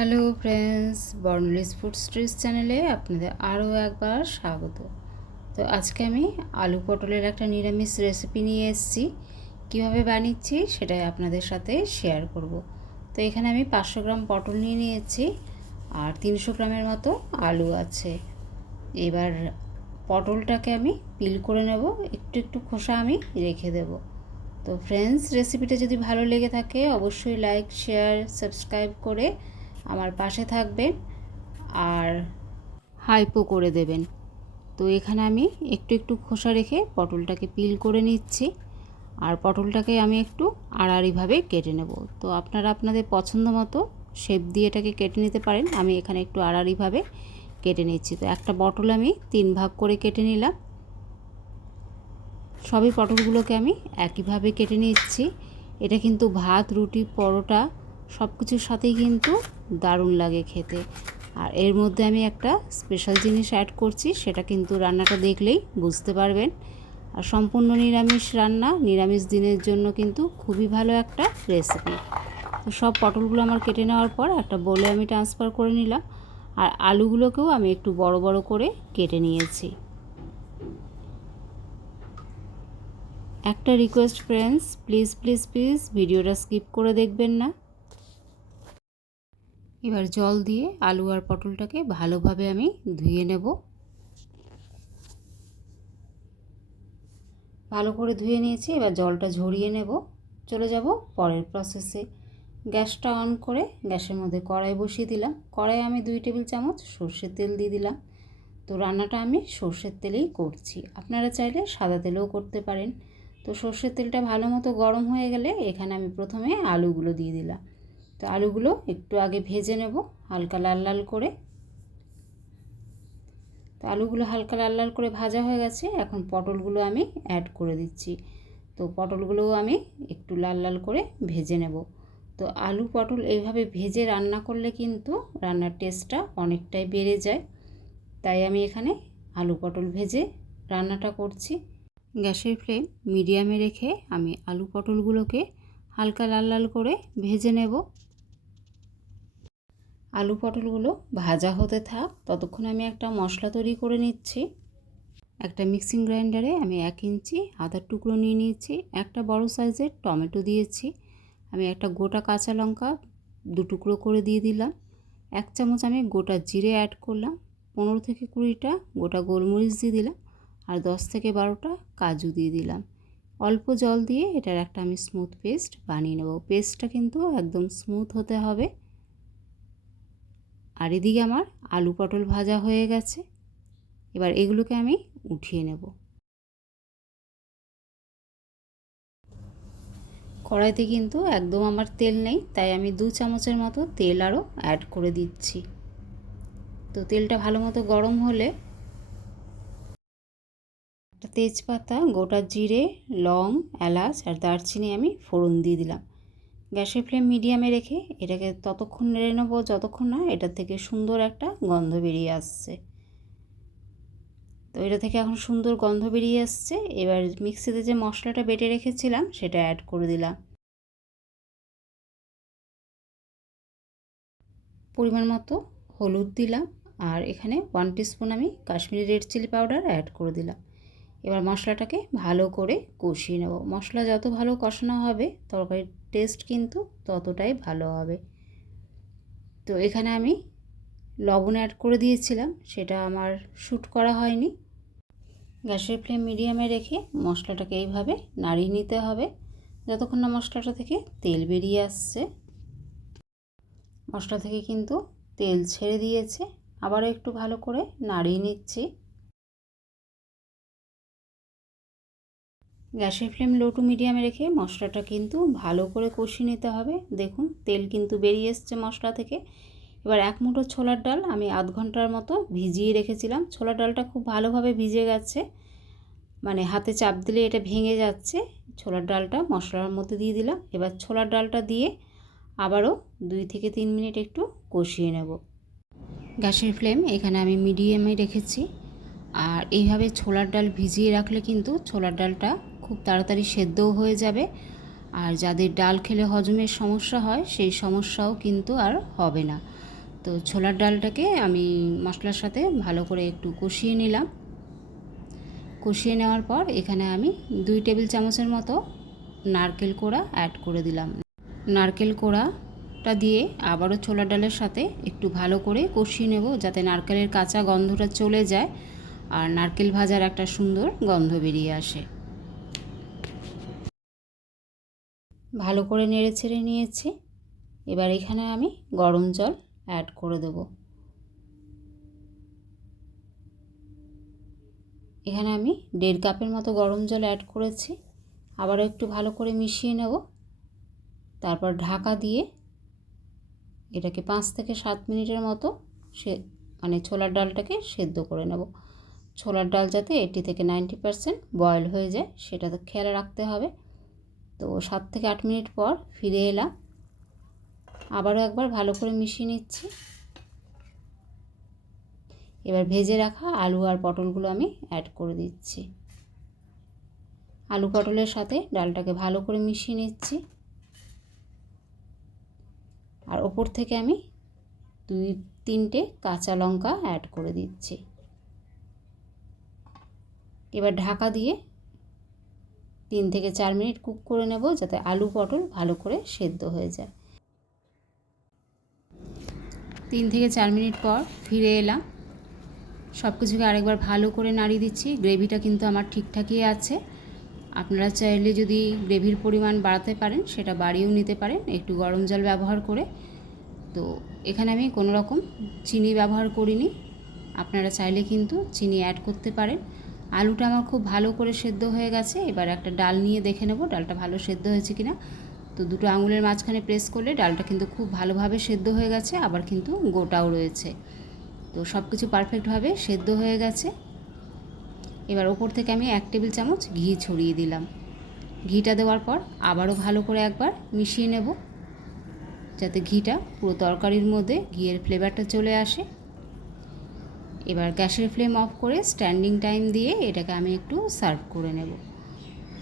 Hello friends, বর্ণলিস food stories চ্যানেলে আপনাদের আরও একবার স্বাগত। তো আজকে আমি আলু পটলের একটা নিরামিষ রেসিপি নিয়ে এসেছি। কীভাবে বানিয়েছি সেটাই আপনাদের সাথে শেয়ার করব। তো এখানে আমি পাঁচশো গ্রাম পটল নিয়ে নিয়েছি আর তিনশো গ্রামের মতো আলু আছে। এবার পটলটাকে আমি পিল করে নেব, একটু একটু খোসা আমি রেখে দেব। তো ফ্রেন্ডস, রেসিপিটা যদি ভালো লেগে থাকে অবশ্যই লাইক, শেয়ার, সাবস্ক্রাইব করে আমার পাশে থাকবেন আর হাইপো করে দেবেন। তো এখানে আমি একটু একটু খোসা রেখে পটলটাকে পিল করে নিচ্ছি আর পটলটাকে আমি একটু আড়াআড়িভাবে কেটে নেব। তো আপনারা আপনাদের পছন্দ মতো শেপ দিয়ে এটাকে কেটে নিতে পারেন। আমি এখানে একটু আড়াআড়িভাবে কেটে নিচ্ছি। তো একটা পটল আমি তিন ভাগ করে কেটে নিলাম। সবই পটলগুলোকে আমি একইভাবে কেটে নিচ্ছি। এটা কিন্তু ভাত, রুটি, পরোটা সব কিছুর সাথেই কিন্তু দারুণ লাগে খেতে। আর এর মধ্যে আমি একটা স্পেশাল জিনিস অ্যাড করছি, সেটা কিন্তু রান্নাটা দেখলেই বুঝতে পারবেন। আর সম্পূর্ণ নিরামিষ রান্না, নিরামিষ দিনের জন্য কিন্তু খুবই ভালো একটা রেসিপি তো সব পটলগুলো আমার কেটে নেওয়ার পর একটা বলে আমি ট্রান্সফার করে নিলাম। আর আলুগুলোকেও আমি একটু বড় বড় করে কেটে নিয়েছি। একটা request friends please please please ভিডিওটা স্কিপ করে দেখবেন না। এবার জল দিয়ে আলু আর পটলটাকে ভালোভাবে আমি ধুয়ে নেব। ভালো করে ধুয়ে নিয়েছি, এবার জলটা ঝরিয়ে নেব। চলে যাব পরের প্রসেসে গ্যাসটা অন করে গ্যাসের মধ্যে কড়াই বসিয়ে দিলাম। কড়াই আমি দুই টেবিল চামচ সর্ষের তেল দিয়ে দিলাম। তো রান্নাটা আমি সর্ষের তেলেই করছি। আপনারা চাইলে সাদা তেলেও করতে পারেন। তো সর্ষের তেলটা ভালো মতো গরম হয়ে গেলে এখানে আমি প্রথমে আলুগুলো দিয়ে দিলাম। তো আলুগুলো একটু আগে ভেজে নেব, হালকা লাল লাল করে। তো আলুগুলো হালকা লাল লাল করে ভাজা হয়ে গেছে, এখন পটলগুলো আমি অ্যাড করে দিচ্ছি। তো পটলগুলোও আমি একটু লাল লাল করে ভেজে নেব। তো আলু পটল এইভাবে ভেজে রান্না করলে কিন্তু রান্নার টেস্টটা অনেকটাই বেড়ে যায়। তাই আমি এখানে আলু পটল ভেজে রান্নাটা করছি। গ্যাসের ফ্লেম মিডিয়ামে রেখে আমি আলু পটলগুলোকে হালকা লাল লাল করে ভেজে নেব। আলু পটলগুলো ভাজা হতে থাক। ততক্ষণ আমি একটা মশলা তৈরি করে নিচ্ছি। একটা মিক্সিং গ্রাইন্ডারে আমি এক ইঞ্চি আদার টুকরো নিয়ে নিয়েছি। একটা বড় সাইজের টমেটো দিয়েছি। আমি একটা গোটা কাঁচা লঙ্কা দু টুকরো করে দিয়ে দিলাম। এক চামচ আমি গোটা জিরে অ্যাড করলাম। পনেরো থেকে কুড়িটা গোটা গোলমরিচ দিয়ে দিলাম। আর দশ থেকে বারোটা কাজু দিয়ে দিলাম। অল্প জল দিয়ে এটার একটা আমি স্মুথ পেস্ট বানিয়ে নেব। পেস্টটা কিন্তু একদম স্মুথ হতে হবে। আর এদিকে আমার আলু পটল ভাজা হয়ে গেছে। এবার এগুলোকে আমি উঠিয়ে নেব। কড়াইতে কিন্তু একদম আমার তেল নেই, তাই আমি দু চামচের মতো তেল আরও অ্যাড করে দিচ্ছি। তো তেলটা ভালো মতো গরম হলে তেজপাতা, গোটা জিরে, লং, এলাচ আর দারচিনি আমি ফোড়ন দিয়ে দিলাম। গ্যাসের ফ্লেম মিডিয়ামে রেখে এটাকে ততক্ষণ নেড়ে নেব, যতক্ষণ না এটা থেকে সুন্দর একটা গন্ধ বেরিয়ে আসছে। তো এটা থেকে এখন সুন্দর গন্ধ বেরিয়ে আসছে। এবার মিক্সিতে যে মশলাটা বেটে রেখেছিলাম সেটা অ্যাড করে দিলাম। পরিমাণ মতো হলুদ দিলাম আর এখানে ওয়ান টিস্পুন আমি Kashmiri red chilli powder add করে দিলাম। এবার মশলাটাকে ভালো করে কষিয়ে নেব। মশলা যত ভালো কষানো হবে তরকারির টেস্ট কিন্তু ততটাই ভালো হবে। তো এখানে আমি লবণ অ্যাড করে দিয়েছিলাম, সেটা আমার শ্যুট করা হয়নি। গ্যাসের ফ্লেম মিডিয়ামে রেখে মশলাটাকে এইভাবে নাড়িয়ে নিতে হবে, যতক্ষণ না মশলাটা থেকে তেল বেরিয়ে আসছে। মশলা থেকে কিন্তু তেল ছেড়ে দিয়েছে, আবারও একটু ভালো করে নাড়িয়ে নিচ্ছি। গ্যাসের ফ্লেম লো টু মিডিয়ামে রেখে মশলাটা কিন্তু ভালো করে কষিয়ে নিতে হবে। দেখুন, তেল কিন্তু বেরিয়ে এসছে মশলা থেকে। এবার এক মুঠো ছোলার ডাল আমি আধ ঘণ্টার মতো ভিজিয়ে রেখেছিলাম। ছোলার ডালটা খুব ভালোভাবে ভিজে গেছে। মানে হাতে চাপ দিলে এটা ভেঙে যাচ্ছে। ছোলার ডালটা মশলার মধ্যে দিয়ে দিলাম। এবার ছোলার ডালটা দিয়ে আবারও দুই থেকে তিন মিনিট একটু কষিয়ে নেব। গ্যাসের ফ্লেম এখানে আমি মিডিয়ামে রেখেছি। আর এইভাবে ছোলার ডাল ভিজিয়ে রাখলে কিন্তু ছোলার ডালটা খুব তাড়াতাড়ি সেদ্ধও হয়ে যাবে। আর যাদের ডাল খেলে হজমের সমস্যা হয়, সেই সমস্যাও কিন্তু আর হবে না। তো ছোলার ডালটাকে আমি মশলার সাথে ভালো করে একটু কষিয়ে নিলাম। কষিয়ে নেওয়ার পর এখানে আমি দুই টেবিল চামচের মতো নারকেল কোড়া অ্যাড করে দিলাম। নারকেল কোড়াটা দিয়ে আবারও ছোলার ডালের সাথে একটু ভালো করে কষিয়ে নেব যাতে নারকেলের কাঁচা গন্ধটা চলে যায় আর নারকেল ভাজার একটা সুন্দর গন্ধ বেরিয়ে আসে। ভালো করে নেড়ে ছেড়ে নিয়েছি। এবার এখানে আমি গরম জল অ্যাড করে দেব। এখানে আমি দেড় কাপের মতো গরম জল অ্যাড করেছি। আবারও একটু ভালো করে মিশিয়ে নেব। তারপর ঢাকা দিয়ে এটাকে পাঁচ থেকে সাত মিনিটের মতো সে মানে ছোলার ডালটাকে সেদ্ধ করে নেব। ছোলার ডাল যাতে এইটি থেকে নাইনটি পারসেন্ট বয়েল হয়ে যায়, সেটা তো খেয়াল রাখতে হবে। তো সাত থেকে আট মিনিট পর ফিরে এলাম। আবারও একবার ভালো করে মিশিয়ে নিচ্ছি। এবার ভেজে রাখা আলু আর পটলগুলো আমি অ্যাড করে দিচ্ছি। আলু পটলের সাথে ডালটাকে ভালো করে মিশিয়ে নিচ্ছি। আর ওপর থেকে আমি দুই, তিনটে কাঁচা লঙ্কা অ্যাড করে দিচ্ছি। এবার ঢাকা দিয়ে তিন থেকে চার মিনিট কুক করে নেব যাতে আলু পটল ভালো করে সেদ্ধ হয়ে যায়। তিন থেকে চার মিনিট পর ফিরে এলাম। সব কিছুকে আরেকবার ভালো করে নাড়িয়ে দিচ্ছি। গ্রেভিটা কিন্তু আমার ঠিকঠাকই আছে। আপনারা চাইলে যদি গ্রেভির পরিমাণ বাড়াতে পারেন, সেটা বাড়িয়েও নিতে পারেন। একটু গরম জল ব্যবহার করে। তো এখানে আমি কোনো রকম চিনি ব্যবহার করিনি। আপনারা চাইলে কিন্তু চিনি অ্যাড করতে পারেন। আলুটা আমার খুব ভালো করে সেদ্ধ হয়ে গেছে। এবার একটা ডাল নিয়ে দেখে নেব ডালটা ভালো সেদ্ধ হয়েছে কিনা। তো দুটো আঙুলের মাঝখানে প্রেস করলে ডালটা কিন্তু খুব ভালোভাবে সেদ্ধ হয়ে গেছে, আবার কিন্তু গোটাও রয়েছে। তো সব কিছু পারফেক্টভাবে সেদ্ধ হয়ে গেছে। এবার ওপর থেকে আমি এক টেবিল চামচ ঘি ছড়িয়ে দিলাম। ঘিটা দেওয়ার পর আবারও ভালো করে একবার মিশিয়ে নেব, যাতে ঘিটা পুরো তরকারির মধ্যে ঘিয়ের ফ্লেভারটা চলে আসে। এবার গ্যাসের ফ্লেম অফ করে স্ট্যান্ডিং টাইম দিয়ে এটাকে আমি একটু সার্ভ করে নেব।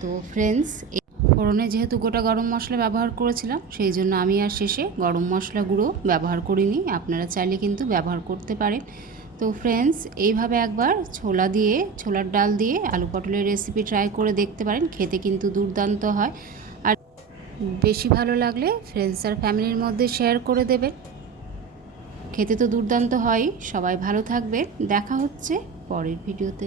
তো ফ্রেন্ডস এই ফোড়নে যেহেতু গোটা গরম মশলা ব্যবহার করেছিলাম, সেই জন্য আমি আর শেষে গরম মশলা গুঁড়ো ব্যবহার করিনি। আপনারা চাইলে কিন্তু ব্যবহার করতে পারেন। তো ফ্রেন্ডস, এইভাবে একবার ছোলা দিয়ে, ছোলার ডাল দিয়ে আলু পটলের রেসিপি ট্রাই করে দেখতে পারেন, খেতে কিন্তু দুর্দান্ত হয়। আর বেশি ভালো লাগলে ফ্রেন্ডস আর ফ্যামিলির মধ্যে শেয়ার করে দেবেন। খেতে তো দুর্দান্ত হয়। সবাই ভালো থাকবে। দেখা হচ্ছে পরের ভিডিওতে।